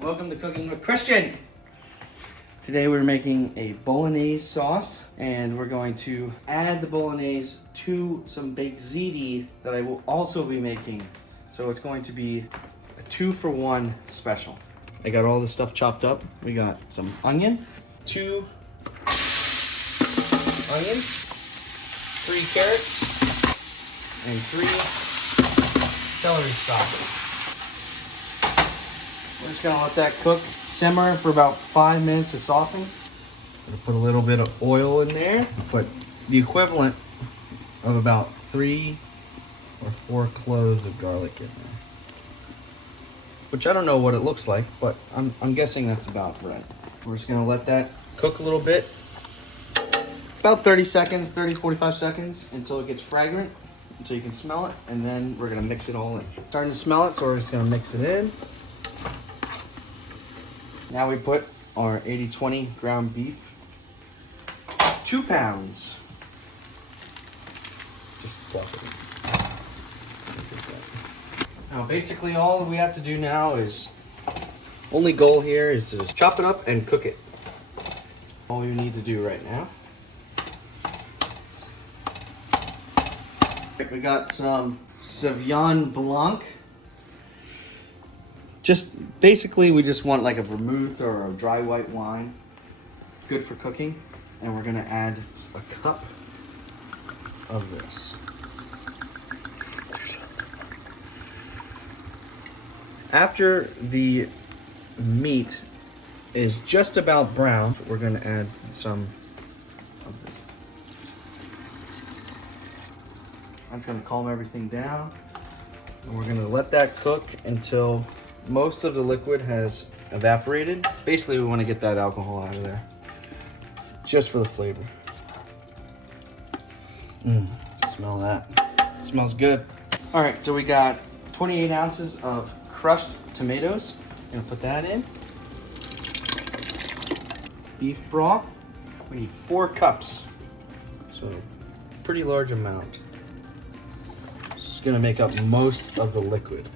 Welcome to Cooking with Christian. Today we're making a Bolognese sauce, and we're going to add the Bolognese to some baked ziti that I will also be making. So it's going to be a 2-for-1 special. I got all the stuff chopped up. We got some onion, 2 onions, 3 carrots, and 3 celery stalks. We're just gonna let that cook, simmer for about 5 minutes to soften. Gonna put a little bit of oil in there. Put the equivalent of about 3 or 4 cloves of garlic in there. Which I don't know what it looks like, but I'm guessing that's about right. We're just gonna let that cook a little bit. About 30 seconds, 45 seconds, until it gets fragrant, until you can smell it, and then we're gonna mix it all in. Starting to smell it, so we're just gonna mix it in. Now we put our 80-20 ground beef, 2 pounds. Just plop it in. Now basically all we have to do now is, only goal here is to just chop it up and cook it. All you need to do right now. We got some Sauvignon Blanc. Basically we just want like a vermouth or a dry white wine. Good for cooking. And we're gonna add a cup of this. After the meat is just about brown, we're gonna add some of this. That's gonna calm everything down. And we're gonna let that cook until most of the liquid has evaporated. Basically, we want to get that alcohol out of there, just for the flavor. Smell that. It smells good. All right, so we got 28 ounces of crushed tomatoes. Gonna put that in. Beef broth. We need 4 cups, so pretty large amount. It's gonna make up most of the liquid.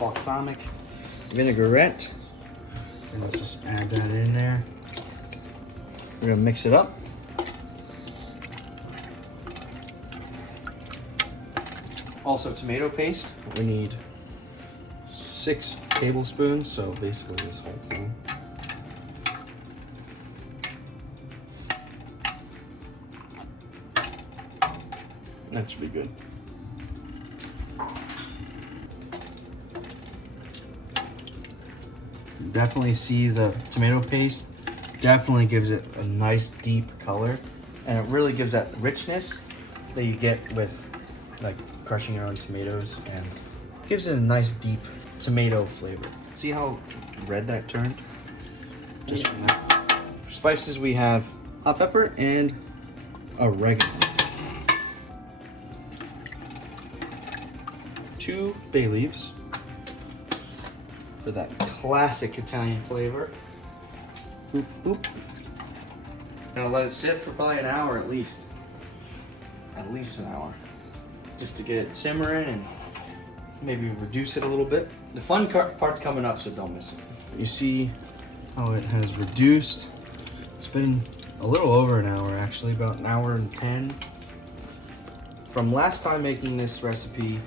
Balsamic vinaigrette, and let's just add that in there. We're gonna mix it up. Also tomato paste, we need 6 tablespoons, so basically this whole thing. That should be good. Definitely see the tomato paste definitely gives it a nice deep color, and it really gives that richness that you get with like crushing your own tomatoes, and gives it a nice deep tomato flavor. See how red that turned? Just from that. For spices, we have hot pepper and oregano. 2 bay leaves for that classic Italian flavor. Boop, boop. Gonna let it sit for probably an hour at least. At least an hour. Just to get it simmering and maybe reduce it a little bit. The fun part's coming up, so don't miss it. You see how it has reduced. It's been a little over an hour actually, about an hour and 10. From last time making this recipe,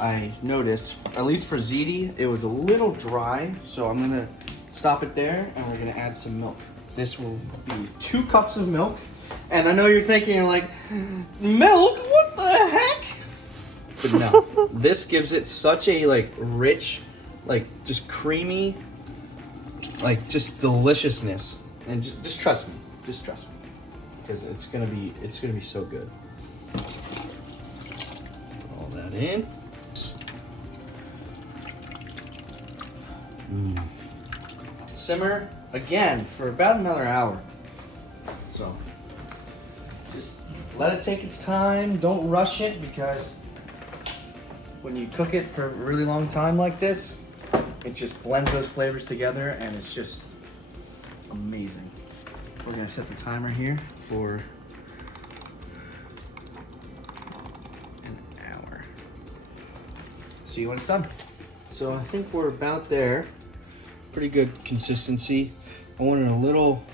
I noticed, at least for ziti, it was a little dry, so I'm gonna stop it there and we're gonna add some milk. This will be 2 cups of milk. And I know you're thinking, you're like, milk? What the heck? But no, this gives it such a like rich, like just creamy, like just deliciousness. And just trust me, because it's gonna be so good. Put all that in. Simmer again for about another hour. So just let it take its time. Don't rush it, because when you cook it for a really long time like this, it just blends those flavors together and it's just amazing. We're gonna set the timer here for an hour. See when it's done. So I think we're about there. Pretty good consistency. I wanted a little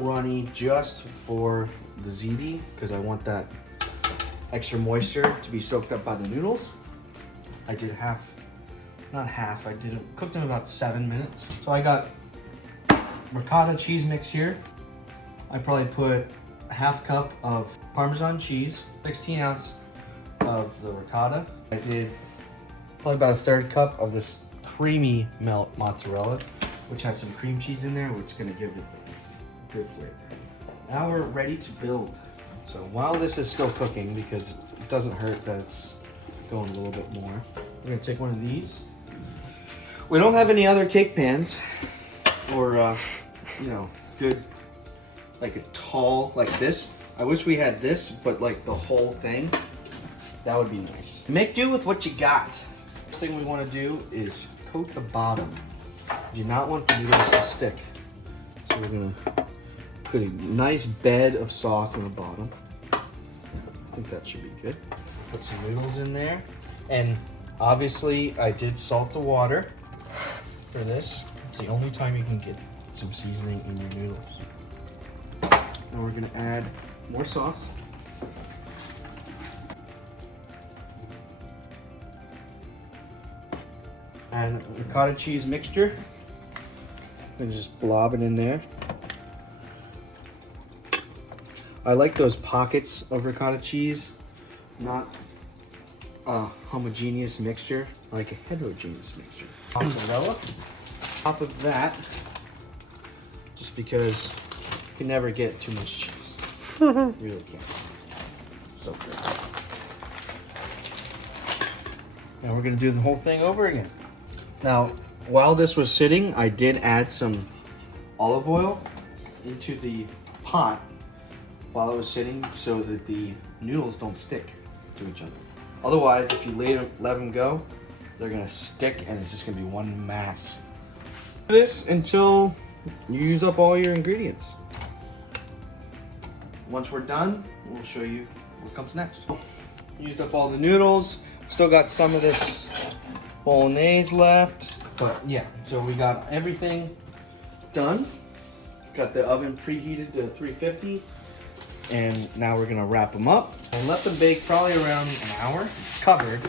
runny just for the ziti because I want that extra moisture to be soaked up by the noodles. I did cooked them about 7 minutes. So I got ricotta cheese mix here. I probably put a half cup of Parmesan cheese, 16 ounce of the ricotta. I did probably about a third cup of this creamy melt mozzarella, which has some cream cheese in there, which is gonna give it a good flavor. Now we're ready to build. So while this is still cooking, because it doesn't hurt that it's going a little bit more, we're gonna take one of these. We don't have any other cake pans or, good, like a tall, like this. I wish we had this, but like the whole thing, that would be nice. Make do with what you got. First thing we wanna do is coat the bottom. You do not want the noodles to stick. So we're gonna put a nice bed of sauce in the bottom. I think that should be good. Put some noodles in there. And obviously I did salt the water for this. It's the only time you can get some seasoning in your noodles. Now we're gonna add more sauce. And ricotta cheese mixture. And just blob it in there. I like those pockets of ricotta cheese, not a homogeneous mixture, I like a heterogeneous mixture. Mozzarella. Top of that, just because you can never get too much cheese. You really can't. So good. Now we're gonna do the whole thing over again. Now, while this was sitting, I did add some olive oil into the pot while it was sitting so that the noodles don't stick to each other. Otherwise, if you let them go, they're gonna stick and it's just gonna be one mass. Do this until you use up all your ingredients. Once we're done, we'll show you what comes next. Used up all the noodles. Still got some of this Bolognese left. But yeah, so we got everything done. Got the oven preheated to 350. And now we're gonna wrap them up and let them bake probably around an hour, covered.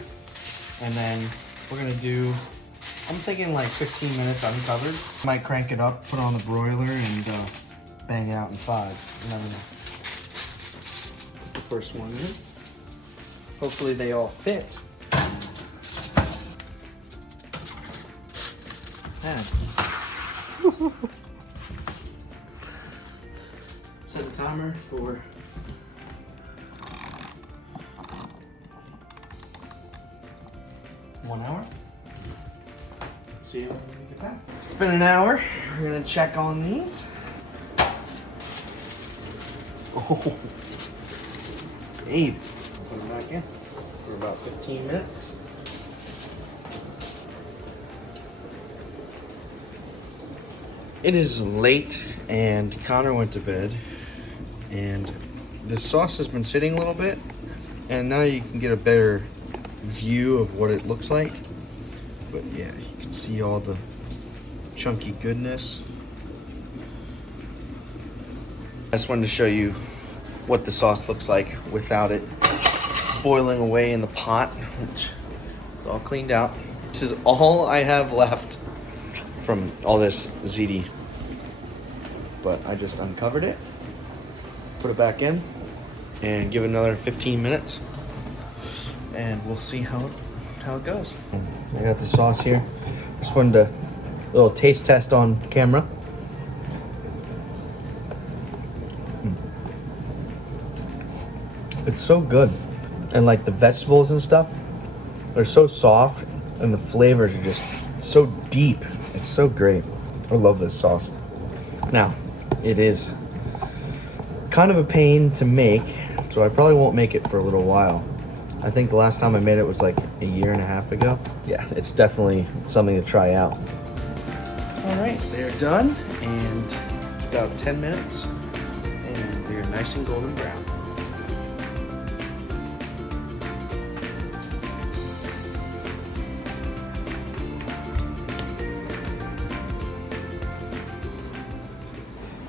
And then we're gonna do, I'm thinking like 15 minutes uncovered. Might crank it up, put it on the broiler and bang it out in 5. You never know. Put the first one in. Hopefully they all fit. Set the timer for 1 hour. See how we get back. It's been an hour. We're gonna check on these. Oh, Abe. Put them back in for about 15 minutes. It is late and Connor went to bed and the sauce has been sitting a little bit and now you can get a better view of what it looks like. But yeah, you can see all the chunky goodness. I just wanted to show you what the sauce looks like without it boiling away in the pot, which is all cleaned out. This is all I have left from all this ziti, but I just uncovered it, put it back in, and give it another 15 minutes, and we'll see how it goes. I got the sauce here. Just wanted a little taste test on camera. It's so good, and like the vegetables and stuff, they're so soft, and the flavors are just so deep. It's so great. I love this sauce. Now, it is kind of a pain to make, so I probably won't make it for a little while. I think the last time I made it was like a year and a half ago. Yeah, it's definitely something to try out. All right, they're done, and about 10 minutes, and they're nice and golden brown.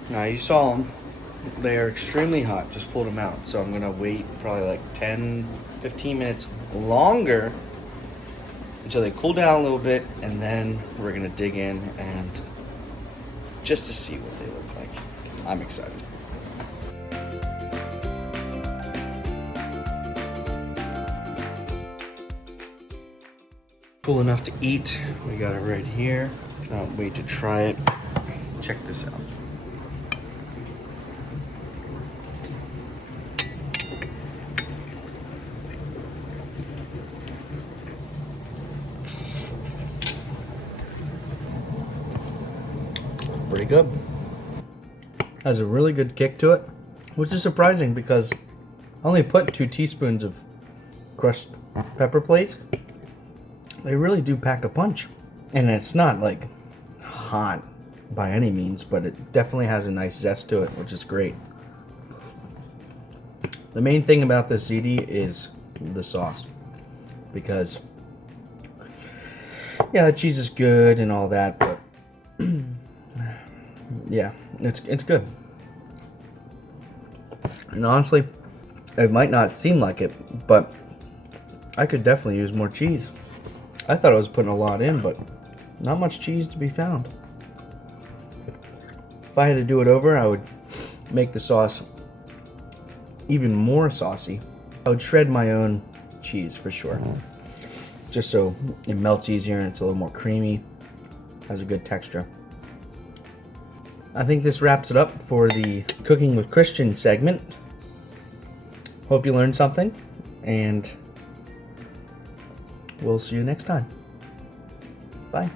Now you saw them. They are extremely hot. Just pulled them out. So I'm gonna wait probably like 10, 15 minutes longer until they cool down a little bit, and then we're gonna dig in and just to see what they look like. I'm excited. Cool enough to eat. We got it right here. Cannot wait to try it. Check this out. Pretty good. Has a really good kick to it, which is surprising because I only put 2 teaspoons of crushed pepper flakes. They really do pack a punch. And it's not like hot by any means, but it definitely has a nice zest to it, which is great. The main thing about this ziti is the sauce, because yeah, the cheese is good and all that, but yeah, it's good. And honestly, it might not seem like it, but I could definitely use more cheese. I thought I was putting a lot in, but not much cheese to be found. If I had to do it over, I would make the sauce even more saucy. I would shred my own cheese for sure, just so it melts easier and it's a little more creamy, has a good texture. I think this wraps it up for the Cooking with Christian segment. Hope you learned something, and we'll see you next time. Bye.